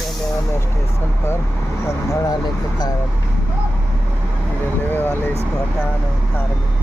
रहने वाले स्टेशन पर अंधा डाले के कारण रेलवे वाले इसको हटा नहीं उतार गए।